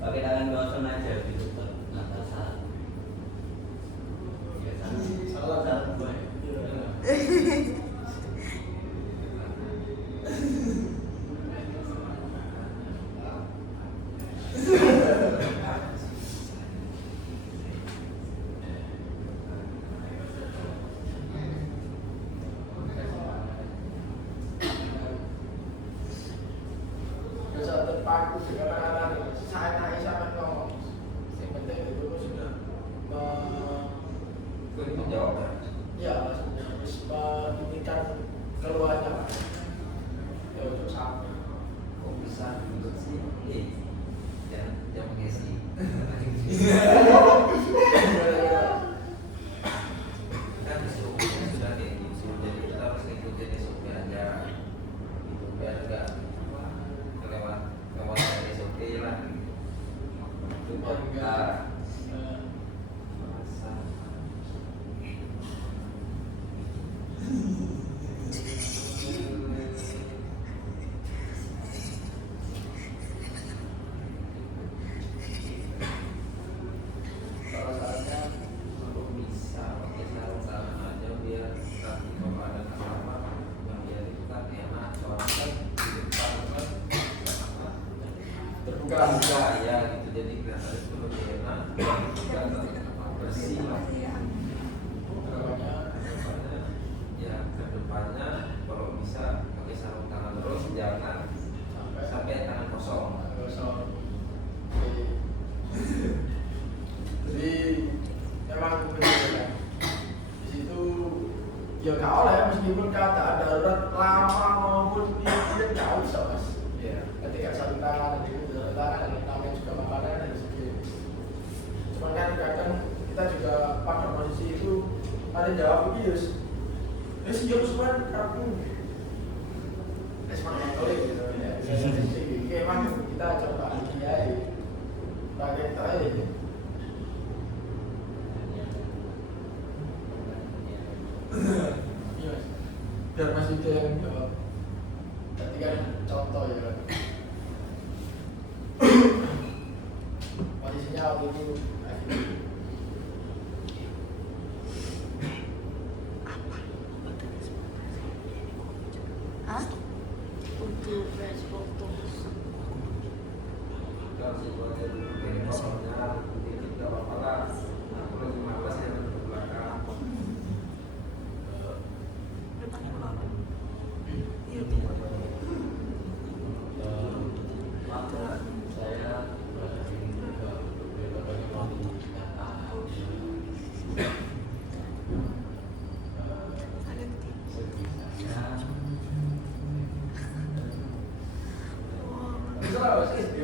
Pakai tangan kosong aja gitu per atasan. salah kan bisa terpaku dengan anak-anak saya naik sama ngomong yang penting itu sudah Itu jawaban. ya maksudnya harus menginginkan keluarnya Pak. Ya untuk sampai Kok bisa menurut sih? Jangan pakai sih. Kan SOP-nya sudah kayak gitu, jadi kita harus ikutin SOP aja. Gitu biar enggak kelewat SOP lah. Itu buat kita salah satunya kalau bisa pakai sarung aja biar nanti kalau ada customer yang biar itu kan enak soalnya kan di depan kan terbuka terbuka ya gitu jadi kelihatan itu lebih enak kelihatan bersih lah. namanya Ya kedepannya kalau bisa pakai sarung tangan terus jangan sampai tangan kosong. kosong meskipun keadaan darurat lama maupun tidak jauh bisa mas. Iya. Ketika satu tangan nanti kedua tangan namanya juga makanan dari segi. Cuman kan kadang kita juga pada posisi itu ada jawab bius. Sejauh sebenarnya aku semangat boleh gitu ya. Jadi emang kita coba ya pakai terakhir. Iya, biar masih dia yang jawab. Tadi kan contoh ya. Posisinya waktu itu untuk fresh foto. Kalau situasi ini pokoknya dikit gak apa-apa lah. Aku lagi malas ya ke belakang.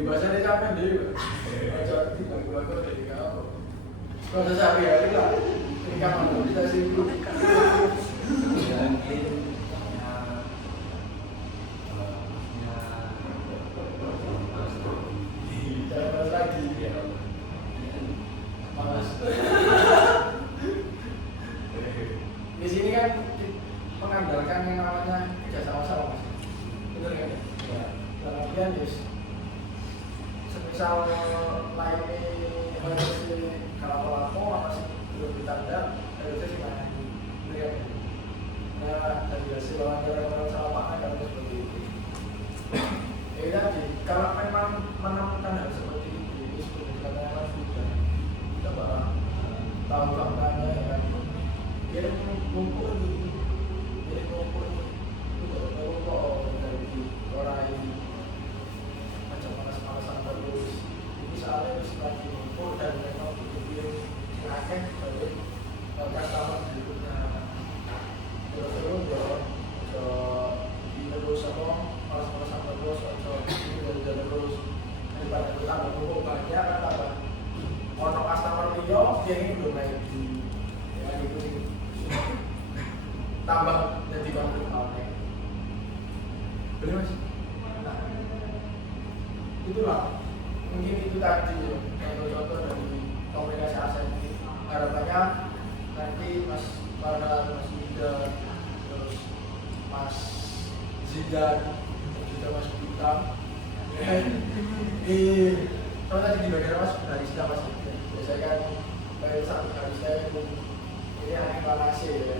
bahasanya capek deh, baca tiba-tiba dari kau. Kalau sehari-hari lah, ketika mau bisa sibuk. Jangan lagi. Malas. Di sini kan mengandalkan yang namanya kerja sama-sama, mas. Bener kan? Ya. Dalam artian semisal lainnya harus kalau apa sih belum ditanda harusnya sih mana lihat. Nah dari hasil wawancara sama Pak Ana kan seperti itu. Ya tadi kalau memang menemukan hal seperti itu seperti katakan sudah kita bakal tahu faktanya ya kan. Dia ngumpul gitu, dia ngumpul untuk dari orang ini macam malas-malasan terus. Ini soalnya harus lagi ngumpul dan memang butuh akhir sebagai customer berikutnya. Terus ya terus apa malas-malasan terus terus daripada kita ngumpul banyak kan tambah orang customer dia ini belum naik ya itu tambah jadi konflik awalnya. Benar mas? Nah, itulah mungkin itu tadi contoh-contoh dari komunikasi aset ini. Harapannya nanti Mas Farhan, Mas Yuda, terus Mas Zidan, juga Mas Bintang. Kalau tadi di bagian Mas barista Mas, biasanya kan dari satu barista itu ini hanya balance ya.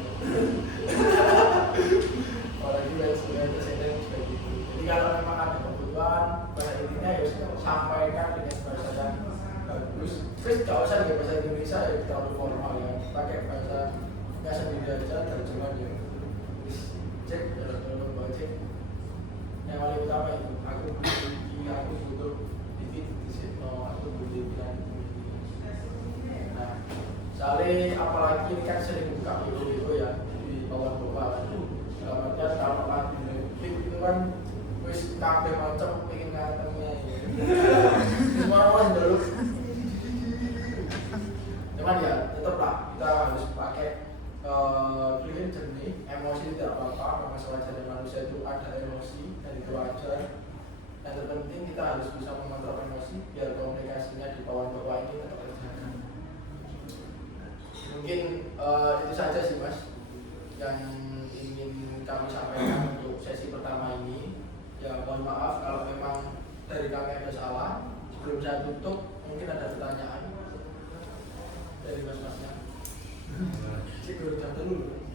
Apalagi yang sudah presiden seperti itu. Jadi kalau memang ada kebutuhan, bahasa intinya ya sampaikan dengan bahasa yang bagus. Terus tidak usah dengan bahasa Indonesia ya terlalu formal ya. Pakai bahasa nggak sendiri aja terjemahan ya. Terus cek dalam cek. Yang paling utama itu aku butuh titik di situ, aku butuh bilang. Nah, soalnya apalagi ini kan sering buka video ya di bawah-bawah. Artinya kalau lagi ngeklik itu kan wis kabeh macam pengen ngatengnya semua orang dulu. Cuman ya tetaplah kita harus pakai clear jernih, emosi tidak apa-apa, memang sewajarnya manusia itu ada emosi dan itu wajar. Yang terpenting kita harus bisa mengontrol emosi biar komunikasinya di bawah-bawah ini tetap terjaga. Mungkin itu saja sih mas yang ingin kami sampaikan untuk sesi pertama ini. Ya mohon maaf kalau memang dari kami ada salah. Sebelum saya tutup mungkin ada pertanyaan dari mas-masnya. Sigur jam dulu.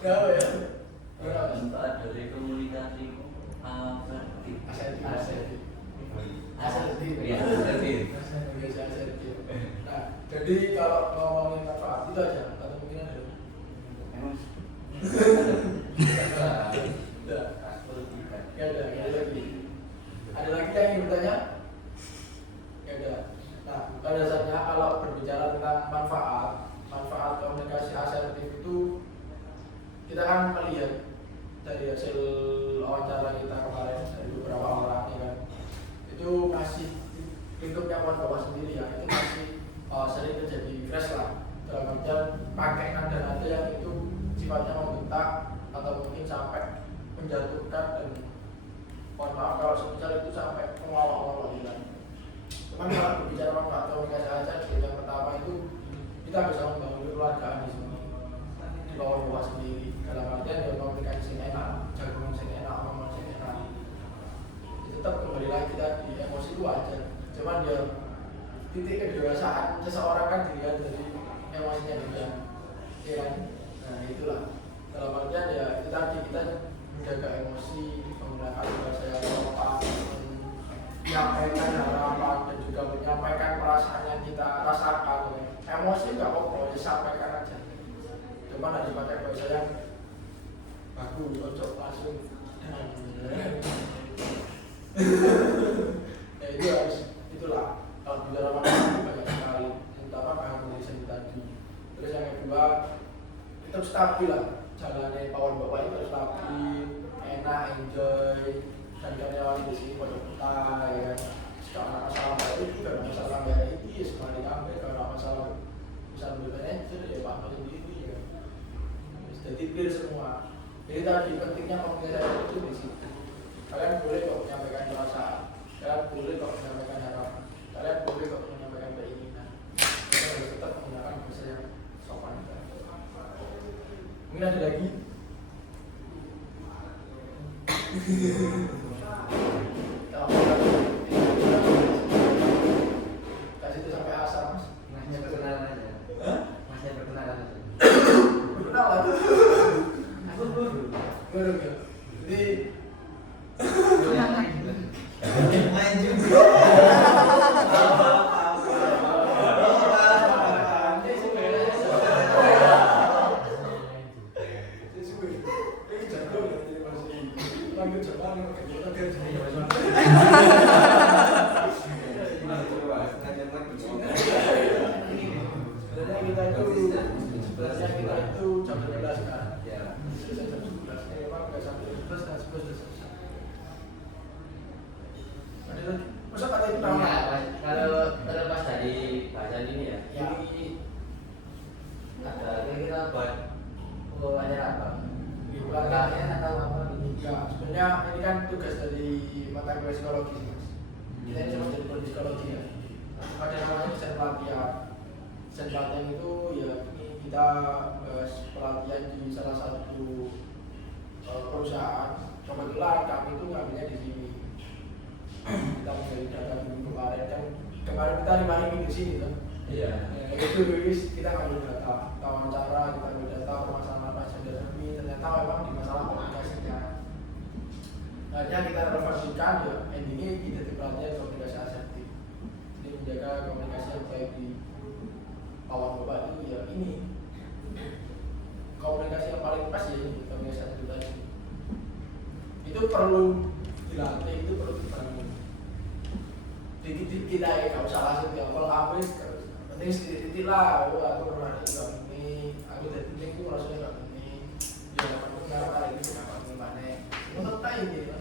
Ya ya. Dari komunikasi Nah, jadi kalau ngomongin manfaat itu aja, atau mungkin ada? Ada lagi yang ingin bertanya? Ya udah. Nah, komunikasi asertif itu kita kan melihat dari hasil wawancara kita kemarin dari beberapa orang ya kan, itu masih lingkupnya kawan bawah sendiri ya, itu masih sering terjadi crash lah, dalam artian pakai nada-nada yang itu sifatnya membentak atau mungkin sampai menjatuhkan dan mohon maaf kalau semisal itu sampai mengolok-olok gitu kan. Cuman kalau berbicara manfaat komunikasi asertif, yang pertama itu kita bisa membangun kekeluargaan di sini di bawah sendiri, dalam artian ya komunikasi yang enak, jagungan yang enak, ngomong yang enak. Tetap kembali lagi tadi emosi itu wajar, cuman dia titik kedewasaan seseorang kan dilihat dari emosinya dia, ya kan? Nah itulah dalam artian ya itu tadi kita menjaga emosi, menggunakan bahasa yang sopan, menyampaikan harapan dan juga menyampaikan perasaan yang kita rasakan. Emosi nggak apa-apa, disampaikan aja. Cuman harus pakai bahasa yang bagus, cocok langsung. Ya itu harus, itulah kalau bicara masalah banyak sekali, terutama keharmonisan tadi. Terus yang kedua, tetap stabil lah, jalannya pawon bapak itu harus stabil, enak, enjoy, dan karyawan di sini pada betah ya kan. Sekarang masalah itu juga masalah bayar itu ya sekali sampai kalau masalah bisa manajer ya pak sendiri ya. Jadi clear semua. Jadi tadi pentingnya komunikasi itu di situ. Kalian boleh kok menyampaikan perasaan, kalian boleh kok menyampaikan harapan, kalian boleh kok menyampaikan keinginan. Kita harus tetap menggunakan bahasa yang sopan. Mungkin ada lagi? Kasih itu sampai asam. Masnya perkenalan aja. Masnya perkenalan aja. Perkenalan. Baru ya. Jadi main juga. kita itu jam 11 kan. Ya. Selesai jam 11. Memang nggak sampai 11 dan 11 selesai. Ada lagi? Masa kata itu nama? Iya, kalau terlepas dari bahasan ini ya, Ya. ini ada kira-kira buat wawancara apa? Belakangnya atau apa ini? Ya, sebenarnya ini kan tugas dari mata kuliah psikologi mas. Kita ini sama jadi prodi psikologi ya. Ada namanya desain pelatihan. Desain pelatihan itu ya ini kita bahas pelatihan di salah satu perusahaan. Kebetulan kami itu ngambilnya di sini. Kita menjadi data dulu kemarin kita 5 hari di sini kan. Iya. Itu kita ngambil data, kita wawancara, kita ambil data permasalahan apa saja ini ternyata memang di masalah komunikasinya. Akhirnya kita relevansikan ya endingnya kita dipelajari komunikasi asertif. Jadi menjaga komunikasi yang baik di awal bapak itu ya ini komunikasi yang paling pas ya ini komunikasi asertif tadi. Itu perlu dilatih, itu perlu dibangun. Dikit-dikit kita ya nggak usah langsung diapel habis. Penting sedikit lah, aku pernah ini, aku dari penting itu rasanya nggak penting. Ya, aku nggak kali ini nggak penting mana. Untuk tahu gitu.